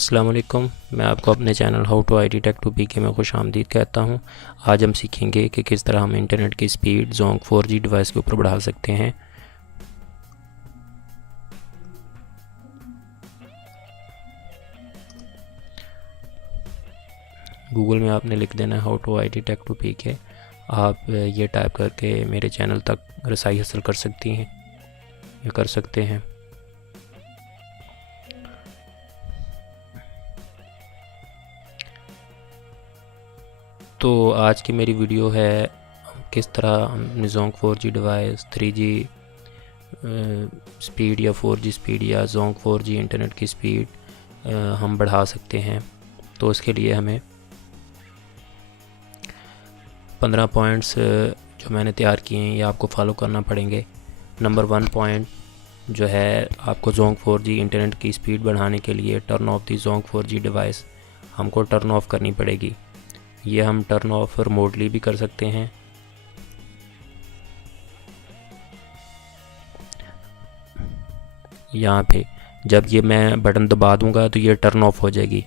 अस्सलाम वालेकुम। मैं आपको अपने channel how to IT tech to PK में खुश आमदीद कहता हूं। आज हम सीखेंगे कि किस तरह हम इंटरनेट की स्पीड जोंक 4G डिवाइस के ऊपर बढ़ा सकते हैं। गूगल में आपने लिख देना है how to IT tech to PK. आप ये टाइप करके मेरे चैनल तक रसाई हासिल कर सकती हैं या कर सकते हैं। तो आज की मेरी वीडियो है किस तरह हम जोंक 4G डिवाइस 3G स्पीड या 4G स्पीड या जोंक 4G इंटरनेट की स्पीड हम बढ़ा सकते हैं। तो उसके लिए हमें 15 पॉइंट्स जो मैंने तैयार किए हैं ये आपको फॉलो करना पड़ेंगे। नंबर 1 पॉइंट जो है, आपको जोंक 4G इंटरनेट की स्पीड बढ़ाने के लिए turn off the Zong 4G device हमको टर्न ऑफ करनी पड़ेगी। ये हम टर्न ऑफ रिमोटली भी कर सकते हैं। यहाँ पे जब ये मैं बटन दबा दूंगा तो ये टर्न ऑफ हो जाएगी,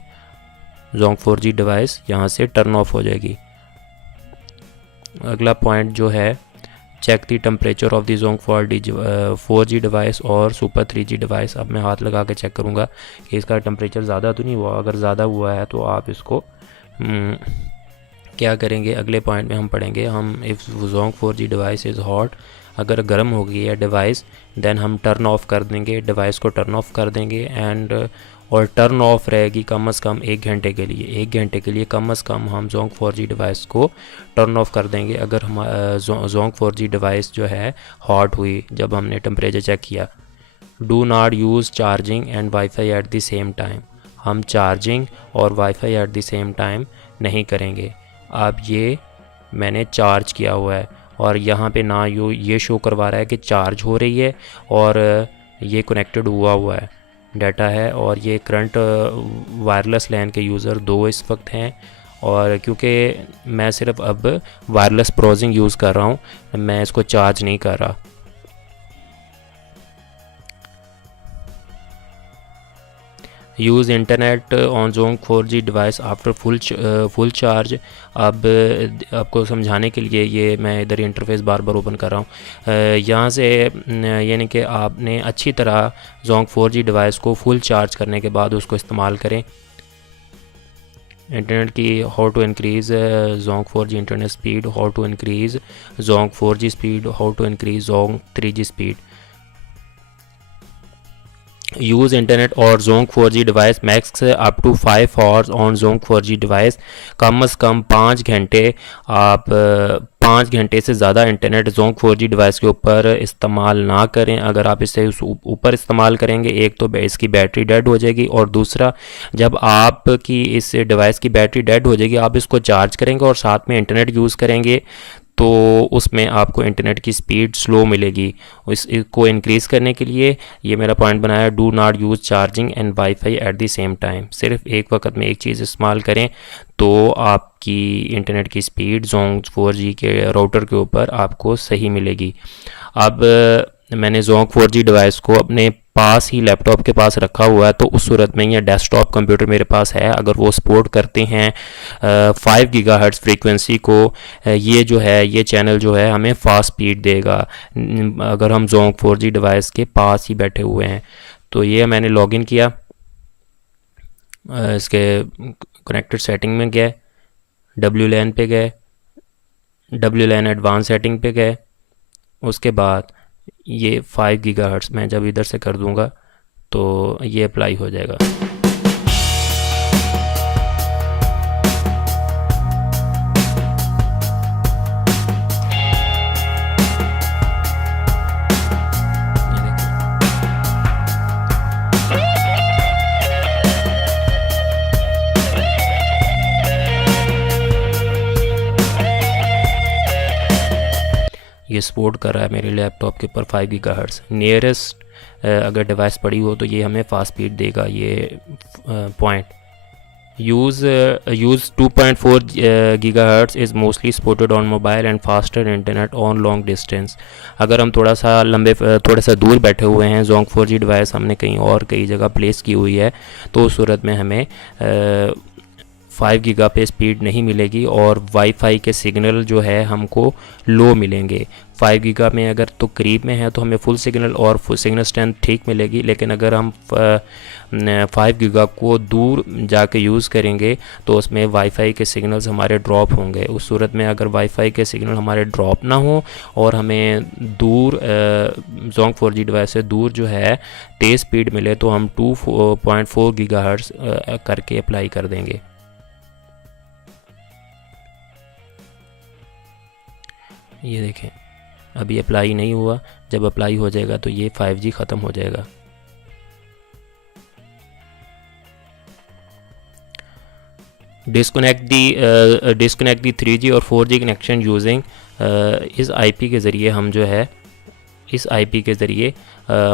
जोंक 4G डिवाइस यहाँ से टर्न ऑफ हो जाएगी। अगला पॉइंट जो है, check the temperature of the Zong 4G device और सुपर 3G डिवाइस। अब मैं हाथ लगा के चेक करूँगा कि इसका टेम्परेचर ज़्यादा तो नहीं हुआ। अगर ज़्यादा हुआ है तो आप इसको क्या करेंगे, अगले पॉइंट में हम पढ़ेंगे। हम इफ़ जोंक 4G डिवाइस इज़ हॉट, अगर गर्म हो गई है डिवाइस, देन हम टर्न ऑफ कर देंगे, डिवाइस को टर्न ऑफ कर देंगे एंड और टर्न ऑफ रहेगी कम से कम 1 घंटे के लिए। 1 घंटे के लिए कम से कम हम जोंक 4G डिवाइस को टर्न ऑफ कर देंगे अगर हम जोंक 4G डिवाइस जो है हॉट हुई जब हमने टेम्परेचर चेक किया। Do not use charging and wifi at the same time. हम चार्जिंग और wifi at the same time नहीं करेंगे। अब ये मैंने चार्ज किया हुआ है और यहाँ पे ना ये शो करवा रहा है कि चार्ज हो रही है और ये कनेक्टेड हुआ है डाटा है। और ये करंट वायरलेस लैन के यूज़र 2 इस वक्त हैं। और क्योंकि मैं सिर्फ अब वायरलेस ब्राउजिंग यूज़ कर रहा हूँ, मैं इसको चार्ज नहीं कर रहा। Use internet on Zong 4G device after full charge. अब आपको समझाने के लिए ये मैं इधर इंटरफेस बार बार ओपन कर रहा हूँ। यहाँ से यानी कि आपने अच्छी तरह जोंक 4G डिवाइस को फुल चार्ज करने के बाद उसको इस्तेमाल करें। इंटरनेट की how to increase Zong 4G internet speed, how to increase Zong 4G speed, how to increase जोंक 3G स्पीड। यूज़ इंटरनेट और Zong 4G device max up to 5 hours on Zong 4G device. कम से कम 5 घंटे आप 5 घंटे से ज़्यादा internet जोंक 4G device के ऊपर इस्तेमाल ना करें। अगर आप इससे ऊपर इस्तेमाल करेंगे, एक तो इसकी बैटरी डेड हो जाएगी और दूसरा जब आपकी इस डिवाइस की बैटरी डेड हो जाएगी, आप इसको चार्ज करेंगे और साथ में इंटरनेट यूज़ करेंगे तो उसमें आपको इंटरनेट की स्पीड स्लो मिलेगी। इसको इंक्रीज़ करने के लिए ये मेरा पॉइंट बनाया, do not use charging and wifi at the same time. सिर्फ एक वक्त में एक चीज़ इस्तेमाल करें तो आपकी इंटरनेट की स्पीड जोंक 4G के राउटर के ऊपर आपको सही मिलेगी। अब मैंने जोंक 4G डिवाइस को अपने पास ही लैपटॉप के पास रखा हुआ है, तो उस सूरत में ये डेस्कटॉप कंप्यूटर मेरे पास है, अगर वो सपोर्ट करते हैं 5 गीगाहर्ट्ज़ फ्रीक्वेंसी को, ये जो है ये चैनल जो है हमें फास्ट स्पीड देगा अगर हम जोंक 4G डिवाइस के पास ही बैठे हुए हैं। तो ये मैंने लॉगिन किया, इसके कनेक्टेड सेटिंग में गए, WLAN पे गए, WLAN एडवांस सेटिंग पे गए। उसके बाद ये 5 गीगाहर्ट्ज़ मैं जब इधर से कर दूंगा तो ये अप्लाई हो जाएगा। ये सपोर्ट कर रहा है मेरे लैपटॉप के ऊपर 5 गीगाहर्ट्ज़। नियरेस्ट अगर डिवाइस पड़ी हो तो ये हमें फास्ट स्पीड देगा ये point. use 2.4 gigahertz is mostly supported on mobile and faster internet on long distance. अगर हम थोड़ा सा दूर बैठे हुए हैं, जोंग 4G डिवाइस हमने कहीं और कई जगह प्लेस की हुई है, तो उस सूरत में हमें 5 गीगा पे स्पीड नहीं मिलेगी और वाईफाई के सिग्नल जो है हमको लो मिलेंगे। 5 गीगा में अगर तो करीब में है तो हमें फुल सिग्नल और फुल सिग्नल स्ट्रेंथ ठीक मिलेगी, लेकिन अगर हम 5 गीगा को दूर जाके यूज़ करेंगे तो उसमें वाईफाई के सिग्नल्स हमारे ड्रॉप होंगे। उस सूरत में अगर वाईफाई के सिग्नल हमारे ड्रॉप ना हो और हमें दूर जोंग 4G डिवाइस से दूर जो है तेज़ स्पीड मिले तो हम 2.4 गीगाहर्ट्ज़ करके अप्लाई कर देंगे। ये देखें अभी अप्लाई नहीं हुआ, जब अप्लाई हो जाएगा तो ये 5G ख़त्म हो जाएगा। डिस्कनेक्ट दी 3G और 4G कनेक्शन यूजिंग इस आईपी के ज़रिए हम जो है इस आईपी के ज़रिए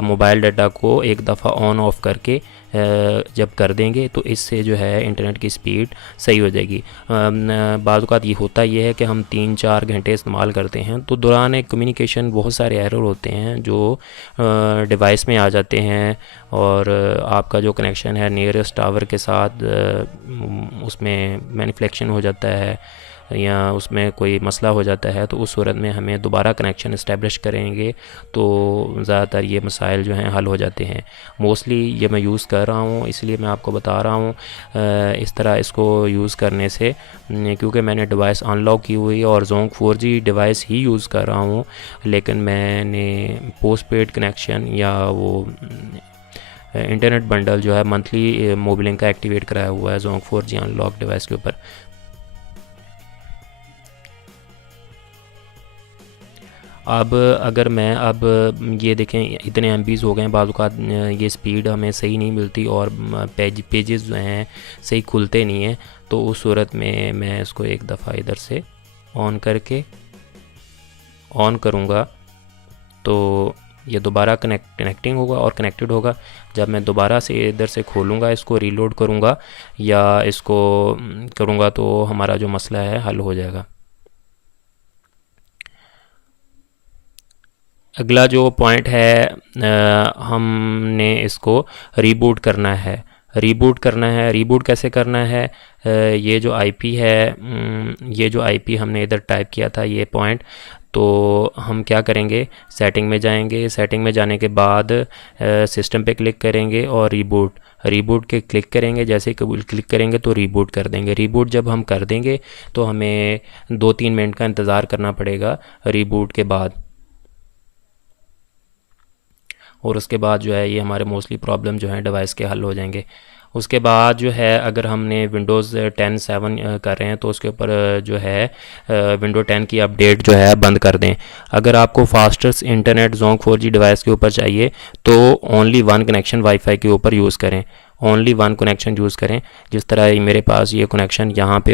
मोबाइल डाटा को एक दफ़ा ऑन ऑफ़ करके जब कर देंगे तो इससे जो है इंटरनेट की स्पीड सही हो जाएगी। बाज़ औक़ात ये होता ये है कि हम 3-4 घंटे इस्तेमाल करते हैं तो दौरान कम्युनिकेशन बहुत सारे एरर होते हैं जो डिवाइस में आ जाते हैं और आपका जो कनेक्शन है नियरेस्ट टावर के साथ उसमें मैनिपुलेशन हो जाता है या उसमें कोई मसला हो जाता है, तो उस सूरत में हमें दोबारा कनेक्शन इस्टेब्लिश करेंगे तो ज़्यादातर ये मसाइल जो हैं हल हो जाते हैं। मोस्टली ये मैं यूज़ कर रहा हूँ इसलिए मैं आपको बता रहा हूँ इस तरह इसको यूज़ करने से, क्योंकि मैंने डिवाइस अनलॉक की हुई और जोंग 4G डिवाइस ही यूज़ कर रहा हूँ, लेकिन मैंने पोस्ट पेड कनेक्शन या वो इंटरनेट बंडल जो है मंथली मोबिलिंग का एक्टिवेट कराया हुआ है जोंग 4G अनलॉक डिवाइस के ऊपर। अब अगर मैं ये देखें इतने MBs हो गए हैं, बाज़ औक़ात ये स्पीड हमें सही नहीं मिलती और पेजेस जो हैं सही खुलते नहीं हैं, तो उस सूरत में मैं इसको एक दफ़ा इधर से ऑन करके ऑन करूँगा तो ये दोबारा कनेक्टिंग होगा और कनेक्टेड होगा। जब मैं दोबारा से इधर से खोलूँगा, इसको रीलोड करूँगा या इसको करूँगा तो हमारा जो मसला है हल हो जाएगा। अगला जो पॉइंट है हमने इसको रीबूट करना है। रीबूट कैसे करना है? ये जो आईपी हमने इधर टाइप किया था ये पॉइंट, तो हम क्या करेंगे, सेटिंग में जाएंगे। सेटिंग में जाने के बाद सिस्टम पे क्लिक करेंगे और रीबूट के क्लिक करेंगे। जैसे ही क्लिक करेंगे तो रीबूट कर देंगे। रीबूट जब हम कर देंगे तो हमें 2-3 मिनट का इंतज़ार करना पड़ेगा रीबूट के बाद, और उसके बाद जो है ये हमारे मोस्टली प्रॉब्लम जो है डिवाइस के हल हो जाएंगे। उसके बाद जो है अगर हमने विंडोज़ 10 7 कर रहे हैं तो उसके ऊपर जो है विंडो 10 की अपडेट जो है बंद कर दें। अगर आपको fastest internet Jong 4G device के ऊपर चाहिए तो ओनली 1 कनेक्शन वाईफाई के ऊपर यूज़ करें, ओनली 1 कनेक्शन यूज़ करें। जिस तरह मेरे पास ये कनेक्शन यहाँ पे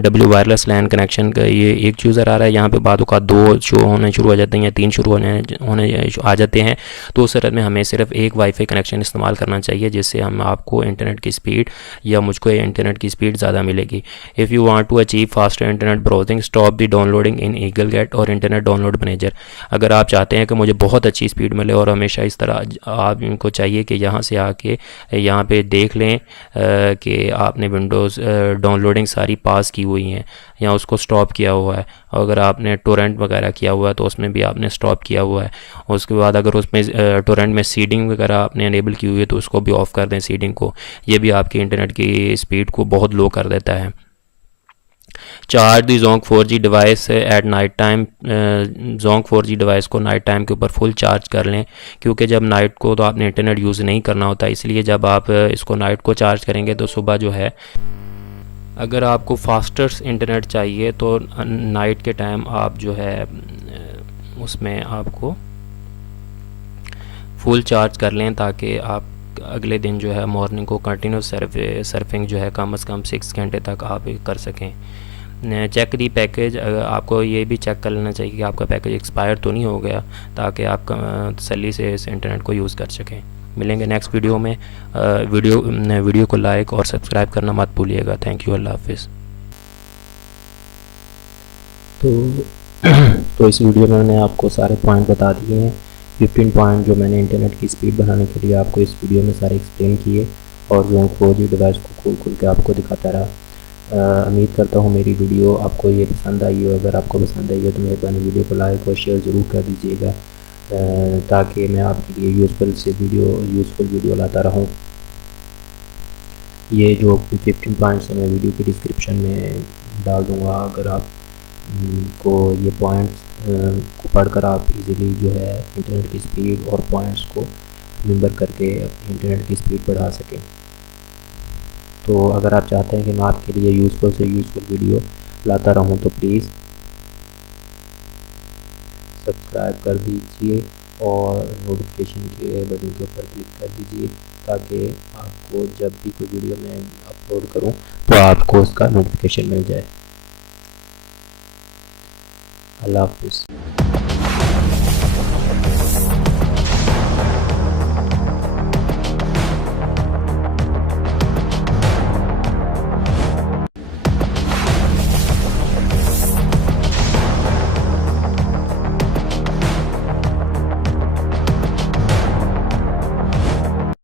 डब्ल्यू वायरलेस लैन कनेक्शन का ये एक यूज़र आ रहा है, यहाँ पे बातों का 2 शो होने शुरू हो जाते हैं या 3 शुरू होने आ जाते हैं, तो उस सूरत में हमें सिर्फ एक वाईफाई कनेक्शन इस्तेमाल करना चाहिए जिससे हम आपको इंटरनेट की स्पीड या मुझको इंटरनेट की स्पीड ज़्यादा मिलेगी। If you want to achieve faster internet browsing stop the downloading in EagleGet और इंटरनेट डाउनलोड मैनेजर। अगर आप चाहते हैं कि मुझे बहुत अच्छी स्पीड मिले और हमेशा इस तरह आप इनको चाहिए कि यहाँ से आके यहाँ पे देख लें कि आपने विंडोज़ डाउनलोडिंग सारी पास की हुई हैं या उसको स्टॉप किया हुआ है। अगर आपने टोरेंट वगैरह किया हुआ है तो उसमें भी आपने स्टॉप किया हुआ है। उसके बाद अगर उसमें टोरेंट में सीडिंग वगैरह आपने इनेबल की हुई है तो उसको भी ऑफ़ कर दें सीडिंग को। ये भी आपकी इंटरनेट की स्पीड को बहुत लो कर देता है। Charge the Jong 4G device at night time. Jong 4G device को नाइट टाइम के ऊपर फुल चार्ज कर लें, क्योंकि जब नाइट को तो आपने इंटरनेट यूज़ नहीं करना होता, इसलिए जब आप इसको नाइट को चार्ज करेंगे तो सुबह जो है, अगर आपको फास्टेस्ट इंटरनेट चाहिए तो नाइट के टाइम आप जो है उसमें आपको फुल चार्ज कर लें ताकि आप अगले दिन जो है मॉर्निंग को कंटिन्यूस सर्फिंग जो है कम से कम 6 घंटे तक आप कर सकें। चेक दी पैकेज, आपको ये भी चेक कर लेना चाहिए कि आपका पैकेज एक्सपायर तो नहीं हो गया, ताकि आप तसल्ली से इस इंटरनेट को यूज़ कर सकें। मिलेंगे नेक्स्ट वीडियो में। वीडियो को लाइक और सब्सक्राइब करना मत भूलिएगा। थैंक यू, अल्लाह हाफिज़। तो इस वीडियो में मैंने आपको सारे पॉइंट बता दिए हैं, 15 पॉइंट जो मैंने इंटरनेट की स्पीड बढ़ाने के लिए आपको इस वीडियो में सारे एक्सप्लेन किए, और जो 4G डिवाइस को खोल के आपको दिखाता रहा। उम्मीद करता हूँ मेरी वीडियो आपको ये पसंद आई हो। अगर आपको पसंद आई हो तो मेहरबानी वीडियो को लाइक और शेयर ज़रूर कर दीजिएगा, ताकि मैं आपके लिए यूज़फुल वीडियो लाता रहूँ। ये जो 15 पॉइंट्स हैं मैं वीडियो की डिस्क्रिप्शन में डाल दूँगा। अगर आप को ये पॉइंट्स को पढ़कर आप इजीली जो है इंटरनेट की स्पीड और पॉइंट्स को रिमेंबर करके अपनी इंटरनेट की स्पीड बढ़ा सकें। तो अगर आप चाहते हैं कि मैं आपके लिए यूज़फुल वीडियो लाता रहूं तो प्लीज़ सब्सक्राइब कर दीजिए और नोटिफिकेशन के बटन के ऊपर क्लिक कर दीजिए, ताकि आपको जब भी कोई वीडियो मैं अपलोड करूं तो आपको उसका नोटिफिकेशन मिल जाए। अल्लाह हाफिज़।